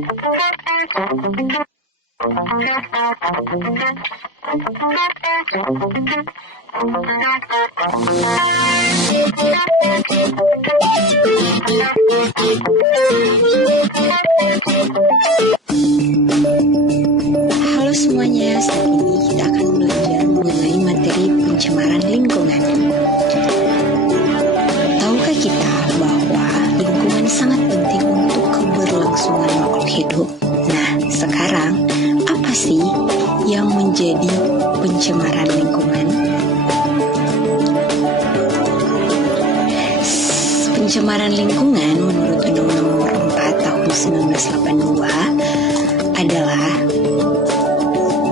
Halo semuanya, saat ini kita akan belajar mengenai materi pencemaran lingkungan. Tahukah kita bahwa lingkungan sangat penting untuk keberlangsungan makhluk hidup? Nah, sekarang apa sih yang menjadi pencemaran lingkungan? Pencemaran lingkungan menurut Undang-Undang Nomor 4 Tahun 1982 adalah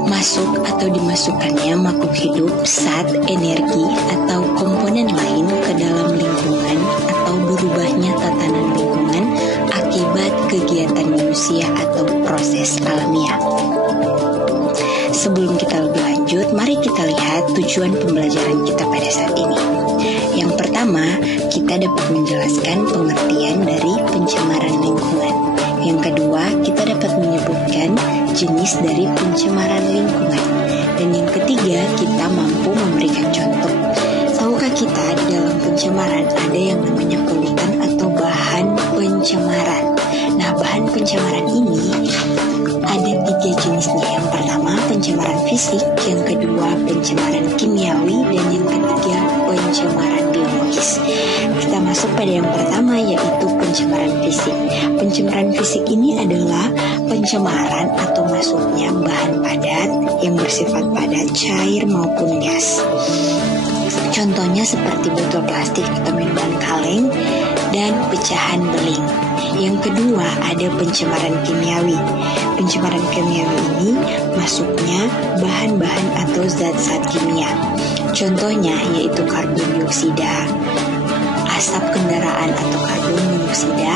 masuk atau dimasukkannya makhluk hidup, zat, energi, atau komponen lain ke dalam lingkungan atau berubahnya tatanan lingkungan akibat kegiatan manusia atau proses alamiah. Sebelum kita lebih lanjut, mari kita lihat tujuan pembelajaran kita pada saat ini. Yang pertama, kita dapat menjelaskan pengertian dari pencemaran lingkungan. Yang kedua, kita dapat menyebutkan jenis dari pencemaran lingkungan. Dan yang ketiga, kita mampu memberikan contoh. Tahukah kita di dalam pencemaran ada yang namanya polutan atau bahan pencemaran. Nah, bahan pencemaran ini ada 3 jenisnya. Yang pertama, pencemaran fisik. Yang kedua, pencemaran kimiawi. Dan yang ketiga, pencemaran biologis. Kita masuk pada yang pertama, yaitu pencemaran fisik. Pencemaran fisik ini adalah pencemaran atau masuknya bahan padat yang bersifat padat, cair maupun gas. Contohnya seperti botol plastik atau minuman kaleng dan pecahan beling. Yang kedua, ada pencemaran kimiawi. Pencemaran kimiawi ini masuknya bahan-bahan atau zat-zat kimia. Contohnya yaitu karbon dioksida, asap kendaraan atau karbon monoksida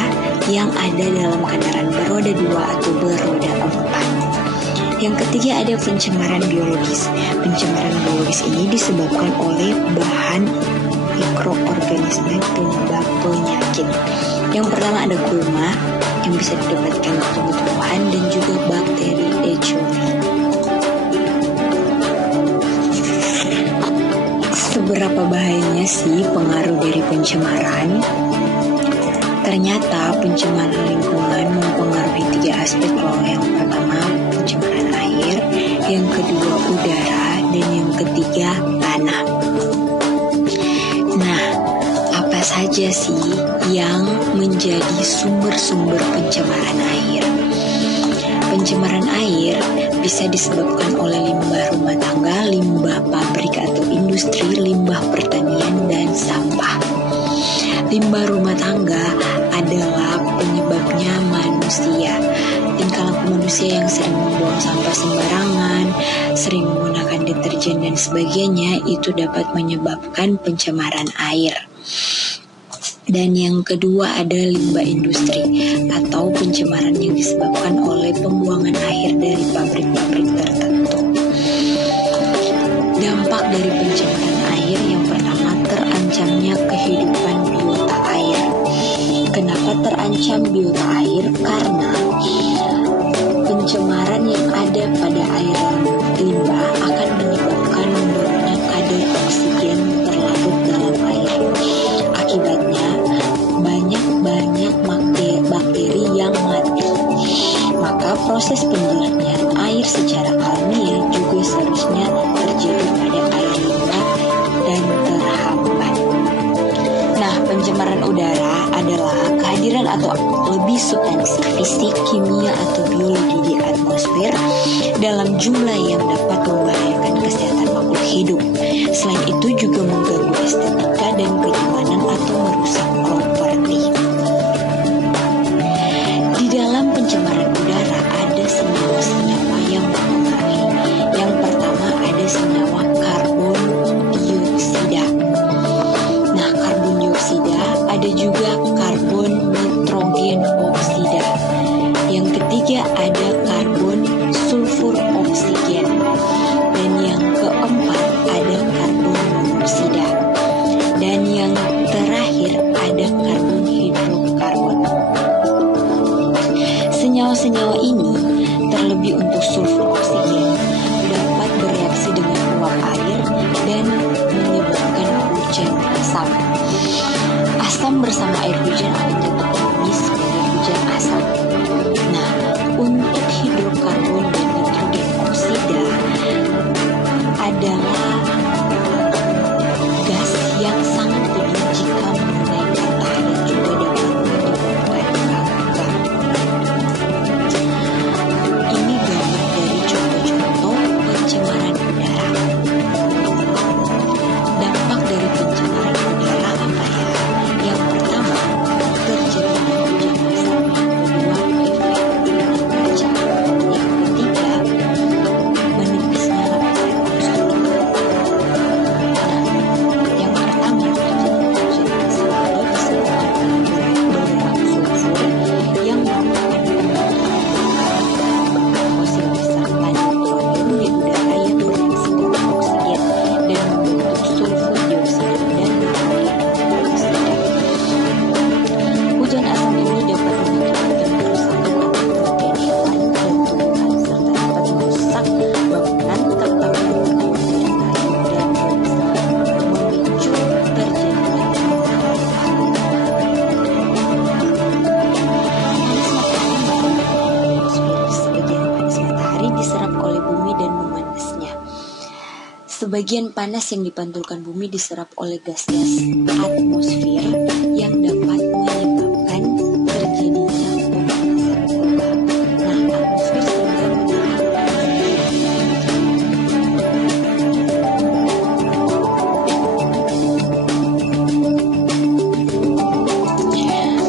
yang ada dalam kendaraan beroda 2 atau beroda 4. Yang ketiga, ada pencemaran biologis. Pencemaran biologis ini disebabkan oleh bahan mikroorganisme penyebab penyakit. Yang pertama ada gulma yang bisa didapatkan dari tumbuh-tumbuhan dan juga bakteri E. coli. Seberapa bahayanya sih pengaruh dari pencemaran? Ternyata pencemaran lingkungan mempengaruhi 3 aspek loh. Yang pertama pencemaran air, yang kedua udara, dan yang ketiga tanah. Nah, apa saja sih yang menjadi sumber-sumber pencemaran air? Pencemaran air bisa disebabkan oleh limbah rumah tangga, limbah pabrik atau industri, limbah pertanian, dan sampah. Limbah rumah tangga adalah penyebabnya manusia. Tingkah laku manusia yang sering membuang sampah sembarangan, sering menggunakan deterjen dan sebagainya, itu dapat menyebabkan pencemaran air. Dan yang kedua ada limbah industri atau pencemaran yang disebabkan oleh pembuangan air dari pabrik-pabrik tertentu. Dampak dari pencemaran air yang pertama, terancamnya kehidupan biota air. Kenapa terancam biota air? Karena pencemaran yang ada pada air limbah akan menyebabkan menurunnya kadar oksigen terlarut dalam air. Akibatnya banyak bakteri yang mati. Maka proses penjernihan air secara alamiah juga seharusnya terjadi pada air limbah dan terhambat. Nah, pencemaran udara adalah kehadiran atau lebih substansi fisik, kimia atau biologi di atmosfer dalam jumlah yang dapat membahayakan kesehatan makhluk hidup. Selain itu juga mengganggu estetika dan kenyamanan atau merusak properti. Di dalam pencemaran udara ada senyawa-senyawa yang mempengaruhi. Yang pertama ada senyawa karbon dioksida. Nah, karbon dioksida ada juga karbon nitrogen oksida. Yang ketiga ada karbon sulfur oksigen. Dan yang keempat ada karbon monoksida. Dan yang terakhir ada karbon hidrokarbon. Senyawa-senyawa senyawa ini, terlebih untuk sulfur oksigen, dapat bereaksi dengan uap air dan menyebabkan hujan asam. Asam bersama air hujan akan jatuh ke bumi sebagai hujan asam. Nah, untuk hidrokarbon dan nitrogen oksida adalah gas yang sangat tinggi jika mengenai tanah dan juga dapat menyebabkan kanker. Ini gambar dari contoh-contoh pencemaran udara. Dampak dari pencemaran udara apa ya? Yang pertama, terjadinya hujan asam. Yang kedua, efek kaca. Yang ketiga, menipisnya lapisan ozon. Yang pertama, terjadinya hujan asam ini disebabkan belerang sulfur yang merupakan fosil beserta nitrogen di udara yang bereaksi dengan oksigen dan membentuk sulfur dioksida dan nitrogen oksida. Hujan asam ini dapat mengakibatkan kerusakan organ hewan dan tumbuhan serta dapat merusak bangunan terutama rumah dan memicu terjadinya pembunuhan. Sebagian matahari diserap oleh bumi dan memanasnya. Sebagian panas yang dipantulkan bumi diserap oleh gas-gas atmosfer yang dapat menyebabkan terjadinya pemanasan global. Nah, atmosfer sebenarnya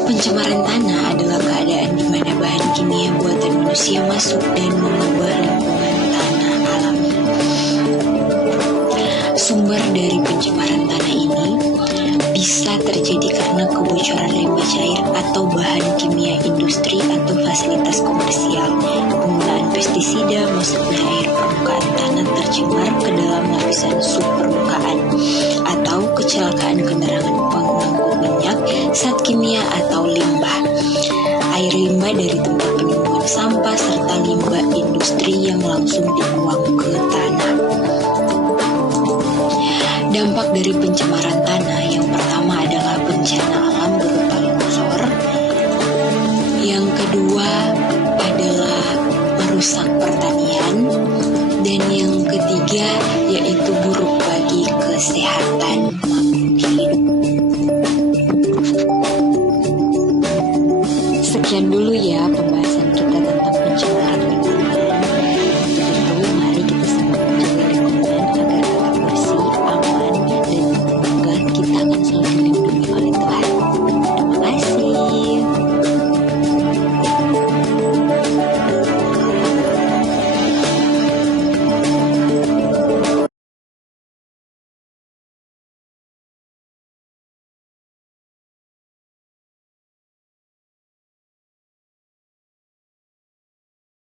pencemaran tanah adalah keadaan di mana bahan kimia buatan manusia masuk dan mengubah lingkungan tanah alami. Sumber dari pencemaran tanah ini bisa terjadi karena kebocoran limbah cair atau bahan kimia industri atau fasilitas komersial, penggunaan pestisida, masuknya air permukaan tanah tercemar ke dalam lapisan subpermukaan, atau kecelakaan kendaraan pengangkut minyak, zat kimia atau limbah, air limbah dari tempat penimbunan sampah, serta limbah industri yang langsung dibuang ke tanah. Dampak dari pencemaran tanah yang pertama adalah bencana alam berupa longsor. Yang kedua adalah merusak pertanian. Dan yang ketiga yaitu buruk bagi kesehatan.